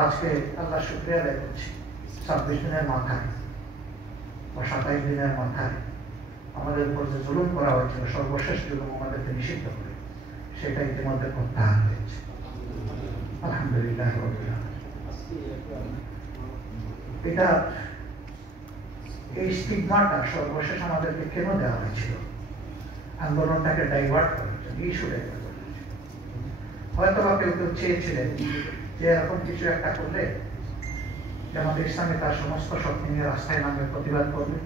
আজকে আল্লাহ শুকরিয়া আদায় করছি 26 দিনের মাথায় বা 27 দিনের মাথায় আমাদের উপর যে জুলুম করা হয়েছিল, সর্বশেষ জুলুম আমাদেরকে নিষিদ্ধ করে সেটা ইতিমধ্যে প্রত্যাহার হয়েছে, আলহামদুলিল্লাহ। এটা এই স্টিগমাটা সর্বশেষ আমাদেরকে কেন দেওয়া হয়েছিল? আন্দোলনটাকে ডাইভার্ট করার জন্য, ইস্যু ডাইভার্ট করার জন্য। হয়তো বা কেউ কেউ চেয়েছিলেন যে এরকম কিছু একটা করলে জামাত ইসলামী তার সমস্ত শক্তি নিয়ে রাস্তায় নামে প্রতিবাদ করবে,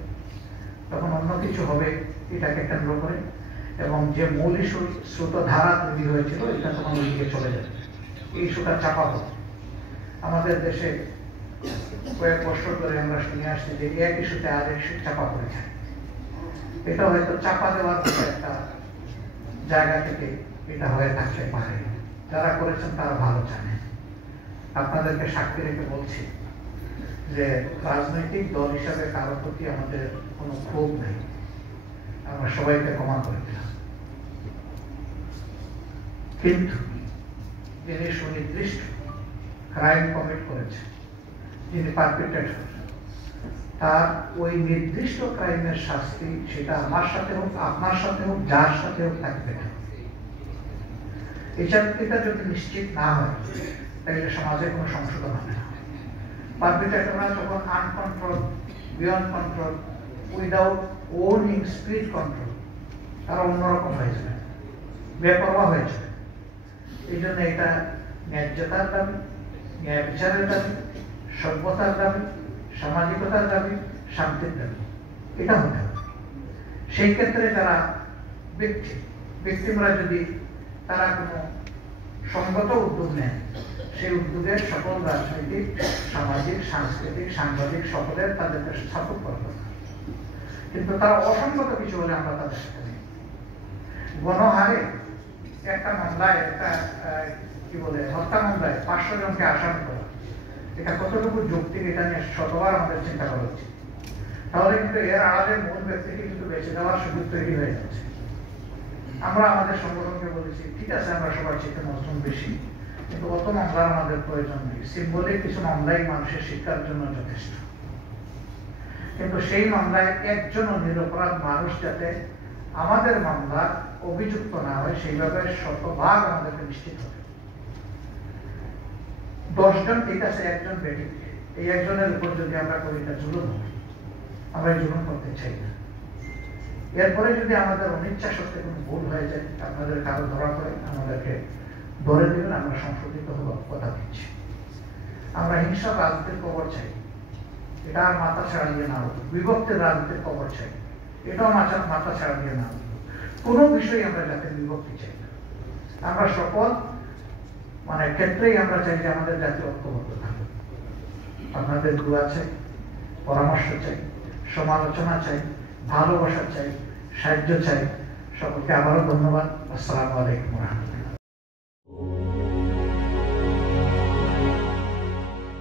তখন অন্য কিছু হবে এটাকে কেন্দ্র করে, এবং যে মূল ইস্যু স্রোতধারা তৈরি হয়েছিল এটা তখন ওইদিকে চলে যাবে, এই ইস্যুটা চাপা হবে। আমাদের দেশে কয়েক বছর ধরে আমরা শুনে আসছি যে এক ইস্যুতে আর ইস্যু চাপা পড়ে যায়। এটা হয়তো চাপা দেওয়ার একটা জায়গা থেকে এটা হয়ে থাকতে পারে। যারা করেছেন তারা ভালো জানেন। আপনাদেরকে সাক্ষী রেখে বলছি যে রাজনৈতিক দল হিসাবে কারো প্রতি আমাদের কোনো ক্ষোভ নেই, আমরা সবাইকে ক্ষমা করে দিলাম। কিন্তু যিনি সুনির্দিষ্ট ক্রাইম কমিট করেছে, যিনি পারপিট্রেটর, তার ওই নির্দিষ্ট ক্রাইমের শাস্তি সেটা আমার সাথে হোক, আপনার সাথে হোক, যার সাথে হোক থাকবে না। এটা যদি নিশ্চিত না হয় তাহলে সমাজে কোনো সংশোধন হবে না। পারপিট্রেটররা যখন uncontrolled, beyond control, without owning speed control, তারা অন্যরকম হয়ে যাবে, বেপরোয়া হয়ে যাবে। এই জন্য এটা ন্যায্যতার দাবি, ন্যায় বিচারের দাবি, সভ্যতার দাবি, সামাজিকতার দাবি, শান্তির দাবি, এটা হতে হবে। সেই ক্ষেত্রে যারা ব্যক্তিরা যদি তারা কোনো সংগত উদ্যোগ নেন, সেই উদ্যোগের সকল রাজনৈতিক, সামাজিক, সাংস্কৃতিক, সাংবাদিক সকলের তাদেরকে সাপোর্ট করা দরকার। কিন্তু তারা অসংগত কিছু হলে আমরা তাদের সাথে নেই। গণহারে একটা মামলায়, একটা কি বলে হত্যা মামলায় 500 জনকে আসামি করা, এটা কতটুকু যৌক্তিক এটা নিয়ে শতবার আমাদের চিন্তা করা উচিত। তাহলে কিন্তু এর আড়ালে মূল ব্যক্তিকে কিন্তু বেঁচে দেওয়ার সুযোগ তৈরি হয়ে যাচ্ছে। আমরা আমাদের সংগঠনকে বলেছি ঠিক আছে আমরা সবার চেয়ে মজলুম বেশি, কিন্তু অত মামলার আমাদের প্রয়োজন নেই, সিম্বলিক কিছু মামলাই মানুষের শিক্ষার জন্য যথেষ্ট। কিন্তু সেই মামলায় একজন নিরপরাধ মানুষ যাতে আমাদের মামলা অভিযুক্ত না হয় সেইভাবে শতভাগ আমাদেরকে নিশ্চিত হবে। 10 জন ঠিক আছে, একজন বেঠিক, এই একজনের উপর যদি আমরা করি এটা জুলুম হবে, আমরা জুলুম করতে চাই না। এরপরে যদি আমাদের অনিচ্ছা সত্ত্বে কোনো ভুল হয়ে যায়, আপনাদের কারো ধরা পড়ে, আমাদেরকে ধরে দেবেন, আমরা সংশোধিত হওয়ার কথা দিচ্ছি। আমরা হিংসার রাজনীতির কবর চাই, এটা আর মাথা ছাড়া দিয়ে না হতো। বিভক্তের রাজনীতির কবর চাই, এটাও মাথা ছাড়া দিয়ে না হতো। কোনো বিষয়ে আমরা যাতে বিভক্তি চাই না। আমরা সকল ক্ষেত্রেই আমরা চাই যে আমাদের জাতীয় ঐক্যবদ্ধ থাকুক। আপনাদের দোয়া চাই, পরামর্শ চাই, সমালোচনা চাই, ভালোবাসা চাই, সাহায্য চাই। সকলকে আবারও ধন্যবাদ। আসসালামু আলাইকুম ওয়া রাহমাতুল্লাহ।